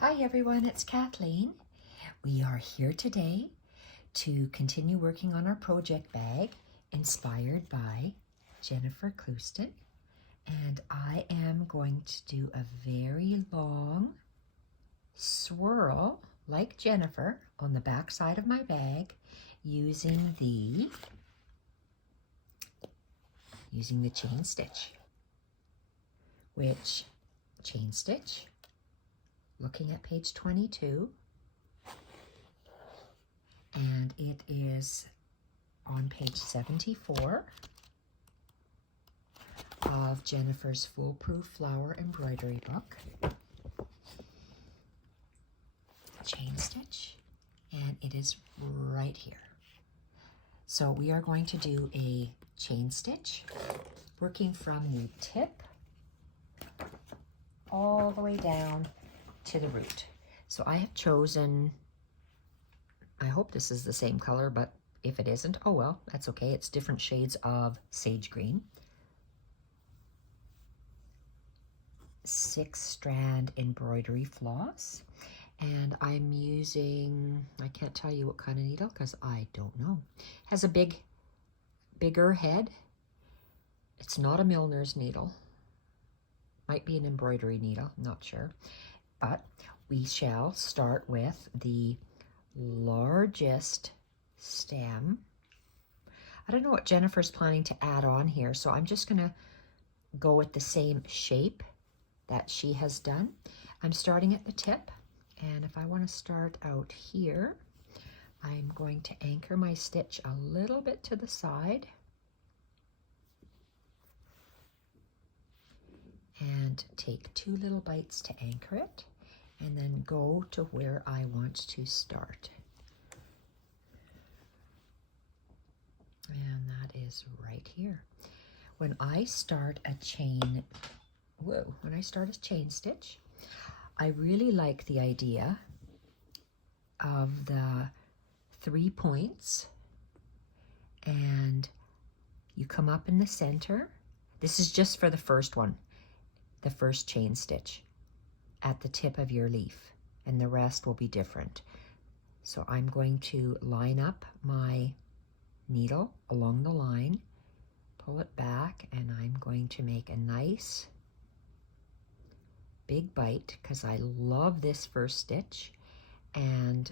Hi everyone, it's Kathleen. We are here today to continue working on our project bag inspired by Jennifer Clouston. And I am going to do a very long swirl like Jennifer on the back side of my bag using the chain stitch. Which chain stitch? Looking at page 22, and it is on page 74 of Jennifer's Foolproof Flower Embroidery book. Chain stitch, and it is right here. So we are going to do a chain stitch, working from the tip all the way down to the root. So I have chosen, I hope this is the same color, but if it isn't, oh well, that's okay. It's different shades of sage green. 6-strand embroidery floss. And I'm using, I can't tell you what kind of needle because I don't know. It has a bigger head. It's not a milliner's needle. Might be an embroidery needle, not sure. But we shall start with the largest stem. I don't know what Jennifer's planning to add on here, so I'm just going to go with the same shape that she has done. I'm starting at the tip, and if I want to start out here, I'm going to anchor my stitch a little bit to the side and take 2 little bites to anchor it, and then go to where I want to start. And that is right here. When I start a chain stitch, I really like the idea of the 3 points, and you come up in the center. This is just for the first one, the first chain stitch at the tip of your leaf, and the rest will be different. So I'm going to line up my needle along the line, pull it back, and I'm going to make a nice big bite because I love this first stitch, and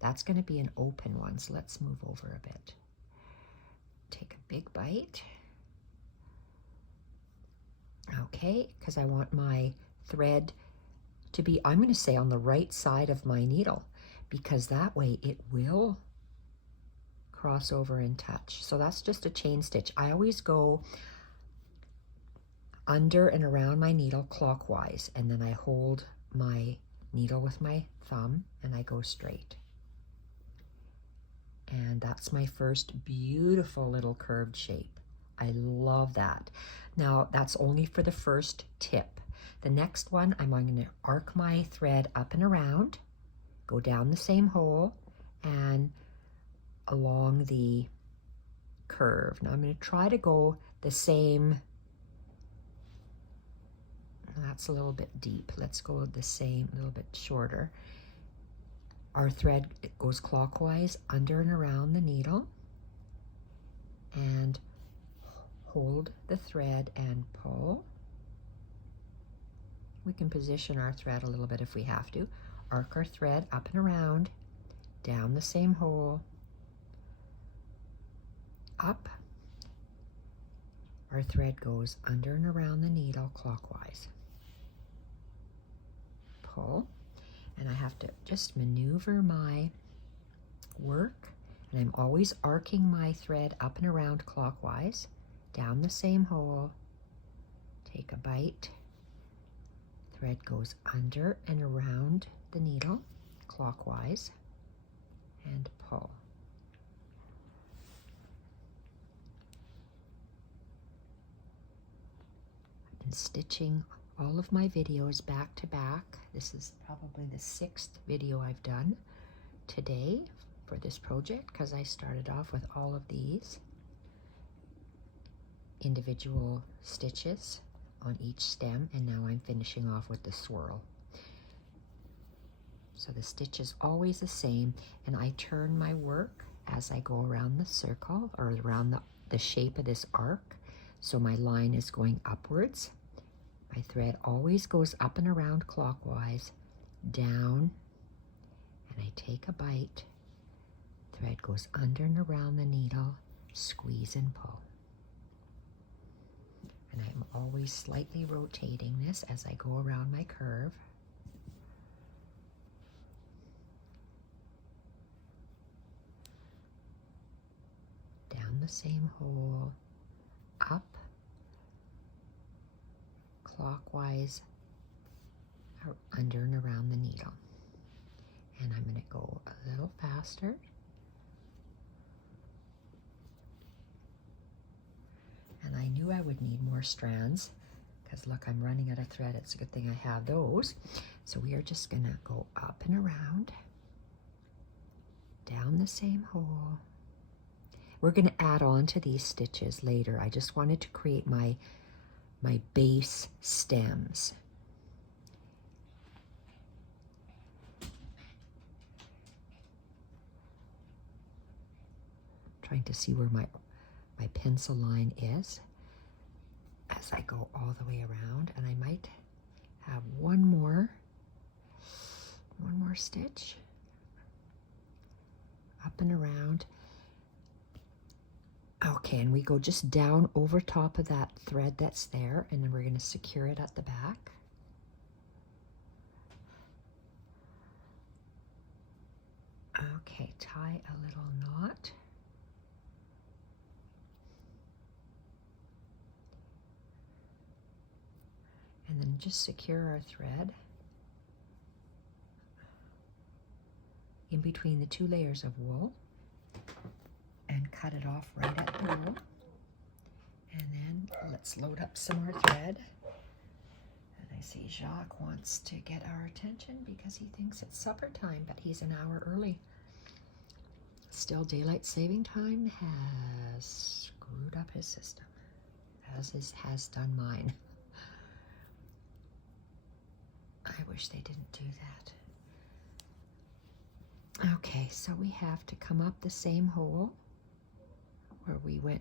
that's going to be an open one, so let's move over a bit. Take a big bite. Okay, because I want my thread to be, I'm going to say, on the right side of my needle, because that way it will cross over and touch. So that's just a chain stitch. I always go under and around my needle clockwise, and then I hold my needle with my thumb and I go straight. And that's my first beautiful little curved shape. I love that. Now that's only for the first tip. The next one, I'm going to arc my thread up and around, go down the same hole and along the curve. Now I'm going to try to go the same. That's a little bit deep. Let's go the same, a little bit shorter. Our thread, it goes clockwise under and around the needle, and hold the thread and pull. We can position our thread a little bit if we have to. Arc our thread up and around, down the same hole, up. Our thread goes under and around the needle clockwise. Pull, and I have to just maneuver my work, and I'm always arcing my thread up and around clockwise, down the same hole, take a bite, thread goes under and around the needle clockwise, and pull. I've been stitching all of my videos back to back. This is probably the 6th video I've done today for this project, because I started off with all of these individual stitches on each stem, and now I'm finishing off with the swirl. So the stitch is always the same, and I turn my work as I go around the circle or around the shape of this arc. So my line is going upwards. My thread always goes up and around clockwise, down, and I take a bite. Thread goes under and around the needle, squeeze and pull. And I'm always slightly rotating this as I go around my curve. Down the same hole, up, clockwise, under and around the needle. And I'm going to go a little faster. And I knew I would need more strands because look, I'm running out of thread. It's a good thing I have those. So we are just going to go up and around, down the same hole. We're going to add on to these stitches later. I just wanted to create my base stems. Trying to see where my pencil line is as I go all the way around, and I might have one more stitch up and around. Okay, and we go just down over top of that thread that's there, and then we're going to secure it at the back. Okay, tie a little knot. And then just secure our thread in between the two layers of wool and cut it off right at the wool. And then let's load up some more thread. And I see Jacques wants to get our attention because he thinks it's supper time, but he's an hour early. Still, daylight saving time has screwed up his system, as has done mine. I wish they didn't do that. Okay, so we have to come up the same hole where we went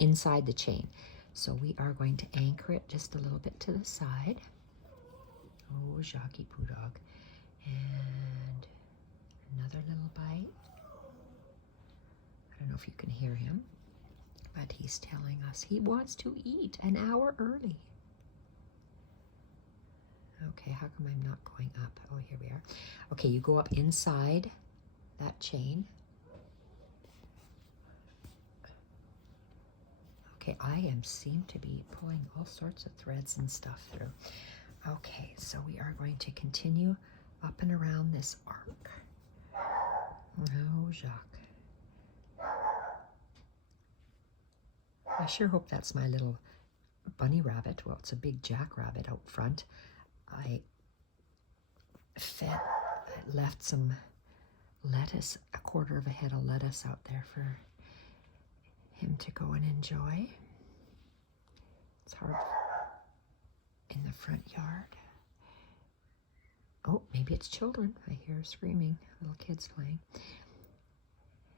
inside the chain. So we are going to anchor it just a little bit to the side. Oh, Jackie Poo Dog. And another little bite. I don't know if you can hear him, but he's telling us he wants to eat an hour early. Okay, how come I'm not going up? Oh, here we are. Okay, you go up inside that chain. Okay, I seem to be pulling all sorts of threads and stuff through. Okay, so we are going to continue up and around this arc. Oh, Jacques. I sure hope that's my little bunny rabbit. Well, it's a big jackrabbit out front. I left some lettuce, a quarter of a head of lettuce out there for him to go and enjoy. It's hard in the front yard. Oh, maybe it's children. I hear screaming, little kids playing.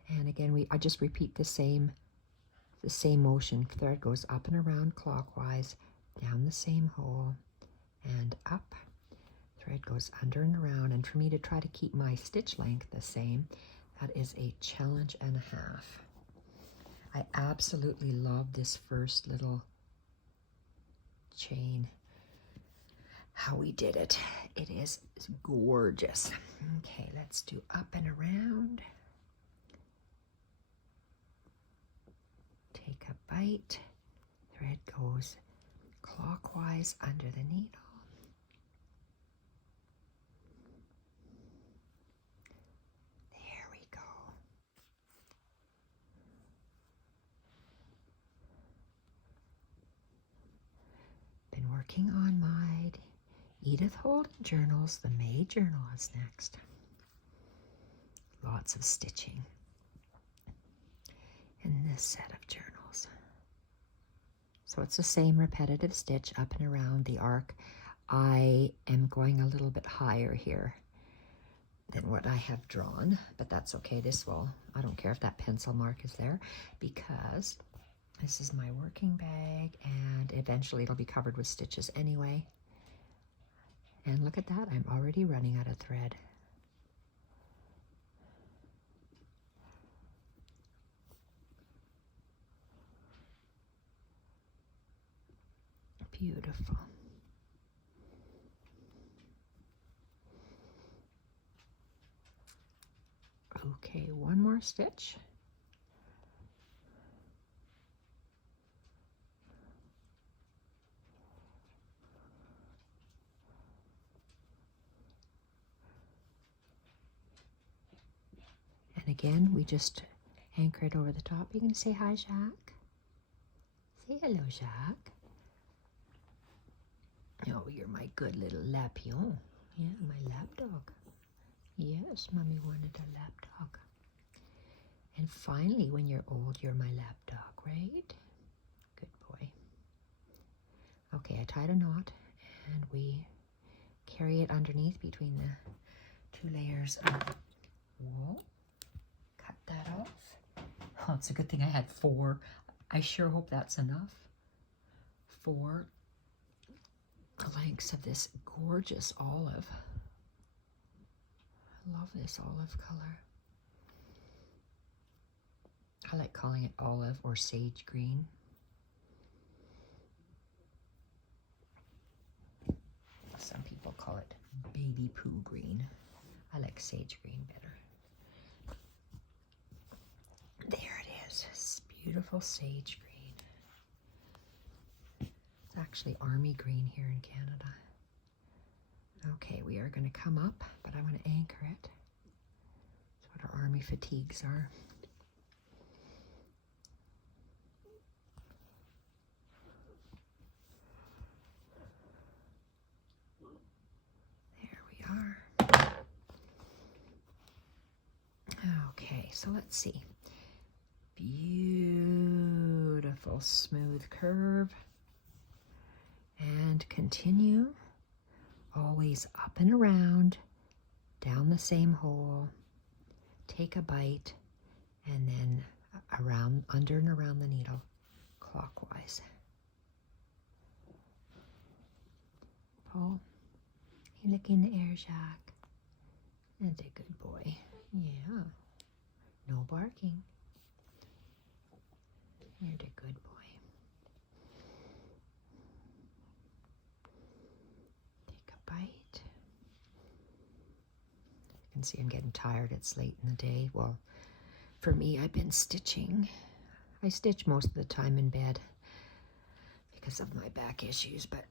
And again, I just repeat the same motion. Thread goes up and around clockwise, down the same hole, and up. Thread goes under and around, and for me to try to keep my stitch length the same, that is a challenge and a half. I absolutely love this first little chain, how we did it. It is gorgeous. Okay, let's do up and around. Take a bite. Thread goes clockwise under the needle. There we go. Been working on my Edith Holden journals. The May journal is next. Lots of stitching in this set of journals. So it's the same repetitive stitch up and around the arc. I am going a little bit higher here than what I have drawn, but that's okay. This will, I don't care if that pencil mark is there, because this is my working bag and eventually it'll be covered with stitches anyway. And look at that, I'm already running out of thread. Beautiful. Okay, one more stitch. And again, we just anchor it over the top. You can say hi, Jacques. Say hello, Jacques. Oh, you're my good little lapillon. Yeah, my lap dog. Yes, Mommy wanted a lap dog. And finally, when you're old, you're my lap dog, right? Good boy. Okay, I tied a knot, and we carry it underneath between the 2 layers of wool. Cut that off. Oh, it's a good thing I had 4. I sure hope that's enough. 4 lengths of this gorgeous olive. I love this olive color. I like calling it olive or sage green. Some people call it baby poo green. I like sage green better. There it is. It's beautiful sage green. It's actually army green here in Canada. Okay, we are going to come up, but I want to anchor it. That's what our army fatigues are. There we are. Okay, so let's see. Beautiful smooth curve. And continue. Always up and around, down the same hole, take a bite, and then around, under and around the needle, clockwise. Paul, you look in the air, Jacques. That's a good boy. Yeah. No barking. You're the good boy. Bite. You can see I'm getting tired. It's late in the day. Well, for me, I've been stitching. I stitch most of the time in bed because of my back issues, but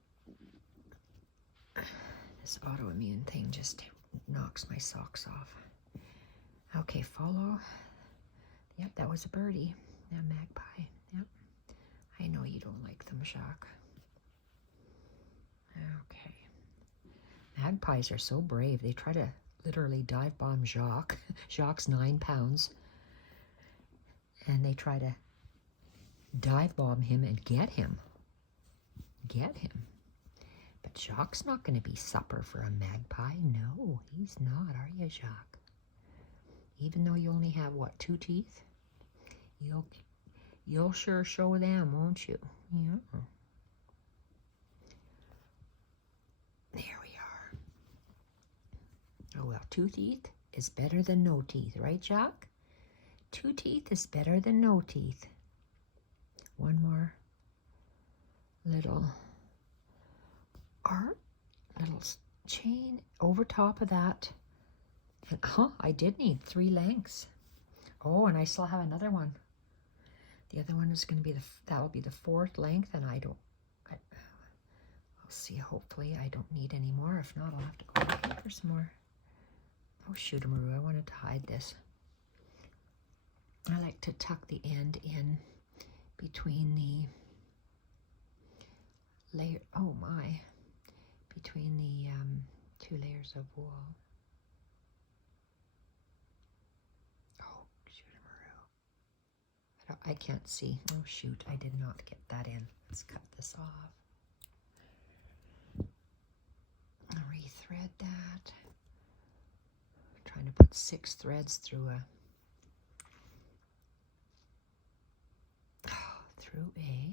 this autoimmune thing just knocks my socks off. Okay, follow. Yep, that was a birdie. A magpie. Yep. I know you don't like them, Jacques. Okay. Magpies are so brave. They try to literally dive bomb Jacques. Jacques' 9 pounds. And they try to dive bomb him and get him. Get him. But Jacques' not going to be supper for a magpie. No, he's not, are you, Jacques? Even though you only have, what, 2 teeth? You'll sure show them, won't you? Yeah. There we are. Oh, well, 2 teeth is better than no teeth, right, Jacques? 2 teeth is better than no teeth. One more little art, little chain over top of that. And, I did need 3 lengths. Oh, and I still have another one. The other one is going to be that'll be the 4th length, and I'll see, hopefully I don't need any more. If not, I'll have to go looking for some more. Oh, shootamaroo, I wanted to hide this. I like to tuck the end in between the layer, oh my, between the 2 layers of wool. Oh, shootamaroo. I can't see. Oh shoot, I did not get that in. Let's cut this off. Rethread that. put 6 threads through a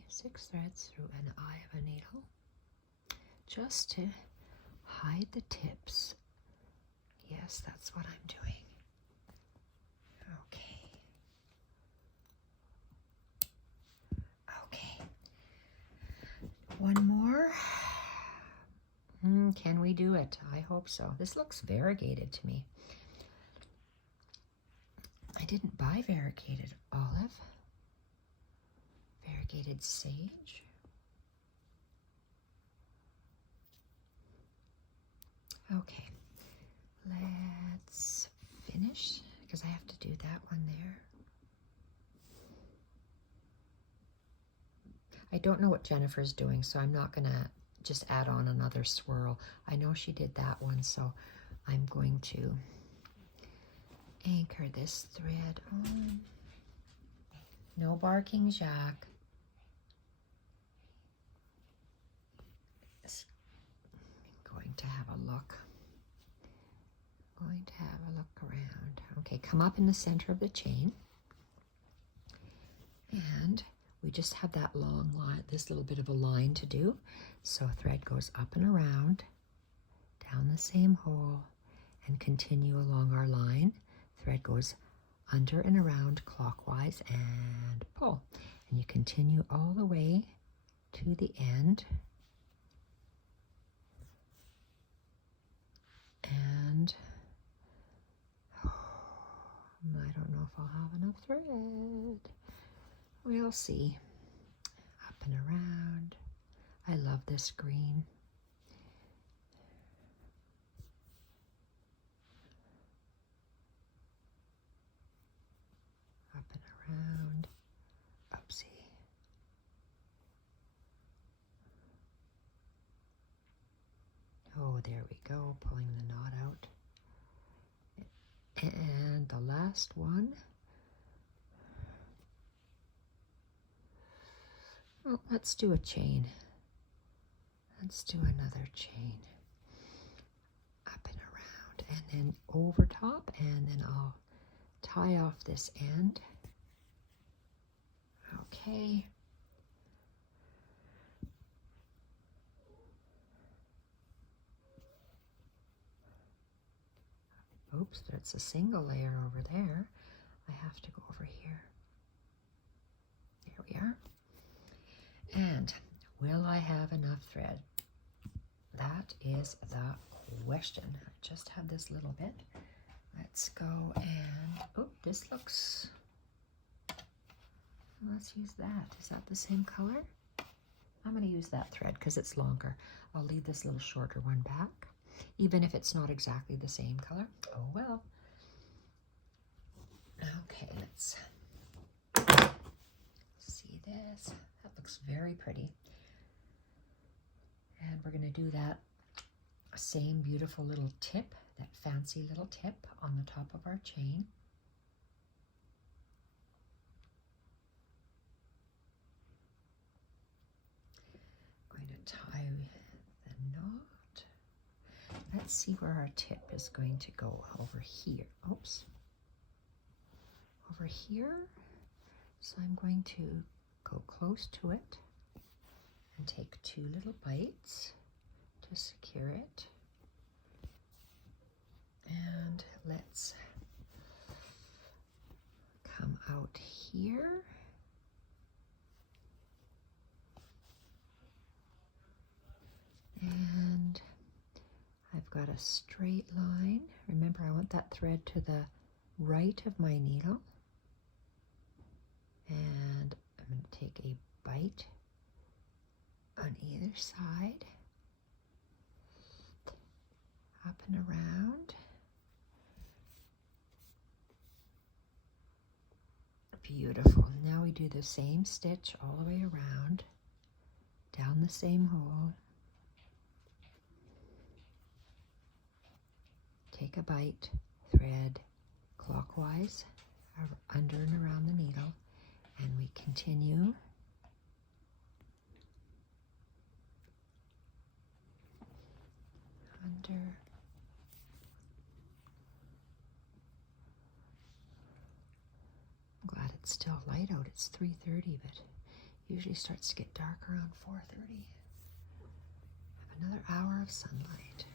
six threads through an eye of a needle, just to hide the tips. Yes, that's what I'm doing. Okay. One more. Can we do it? I hope so. This looks variegated to me. I didn't buy variegated olive. Variegated sage. Okay, let's finish because I have to do that one there. I don't know what Jennifer's doing, so I'm not gonna just add on another swirl. I know she did that one, so I'm going to anchor this thread on. No barking, Jacques. Going to have a look. Going to have a look around. Okay, come up in the center of the chain. And we just have that long line, this little bit of a line to do. So thread goes up and around, down the same hole, and continue along our line. Thread goes under and around clockwise and pull. And you continue all the way to the end. And I don't know if I'll have enough thread. We'll see. Up and around. I love this green. Up and around. Oopsie. Oh, there we go, pulling the knot out. And the last one. Oh, let's do a chain. Let's do another chain. Up and around, and then over top, and then I'll tie off this end. Okay. Oops, that's a single layer over there. I have to go over here. There we are. And will I have enough thread? That is the question. I just have this little bit. Let's go and, oh, this looks, let's use that. Is that the same color? I'm going to use that thread because it's longer. I'll leave this little shorter one back, even if it's not exactly the same color. Oh well. Okay, let's see this. That looks very pretty. And we're going to do that same beautiful little tip, that fancy little tip on the top of our chain. I'm going to tie the knot. Let's see where our tip is going to go. Over here. Oops. Over here. So I'm going to go close to it and take 2 little bites to secure it. And let's come out here. And I've got a straight line. Remember, I want that thread to the right of my needle. And I'm going to take a bite on either side. Up and around. Beautiful. Now we do the same stitch all the way around, down the same hole. Take a bite, thread clockwise, under and around the needle, and we continue. Under it's still light out. It's 3:30, but usually starts to get dark around 4:30. Have another hour of sunlight.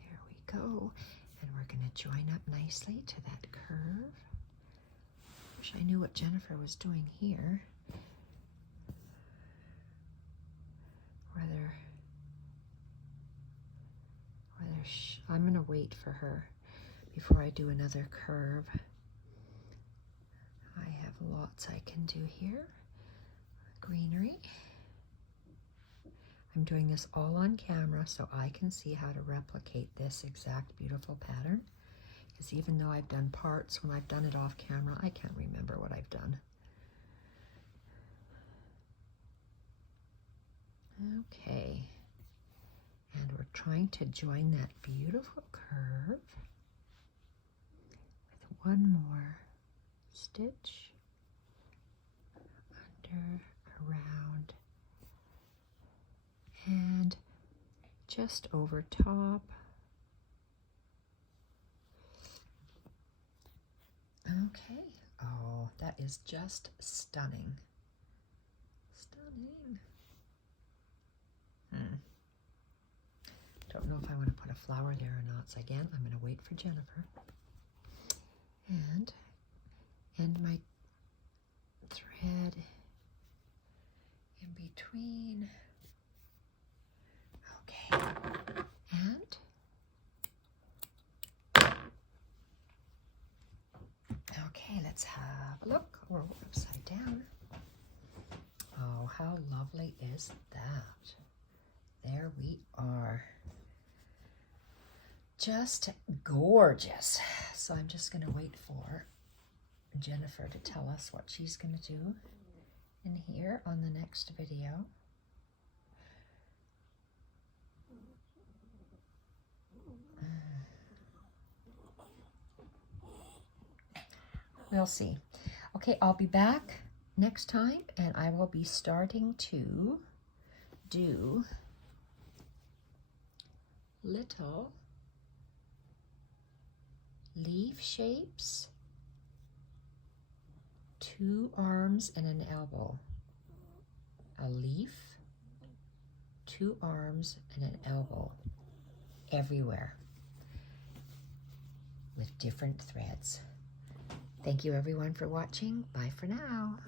There we go. And we're going to join up nicely to that curve. Wish I knew what Jennifer was doing here. I'm going to wait for her before I do another curve. I have lots I can do here. Greenery. I'm doing this all on camera so I can see how to replicate this exact beautiful pattern. Because even though I've done parts, when I've done it off camera, I can't remember what I've done. Okay. And we're trying to join that beautiful curve with one more stitch under, around, and just over top. Okay. Oh, that is just stunning. Stunning. Don't know if I want to put a flower there or not, so again, I'm going to wait for Jennifer. And end my thread in between. Okay. And okay, let's have a look. We're upside down. Oh, how lovely is that? There we are. Just gorgeous. So I'm just going to wait for Jennifer to tell us what she's going to do in here on the next video. We'll see. Okay, I'll be back next time and I will be starting to do little leaf shapes, 2 arms and an elbow. A leaf, 2 arms and an elbow everywhere with different threads. Thank you everyone for watching. Bye for now.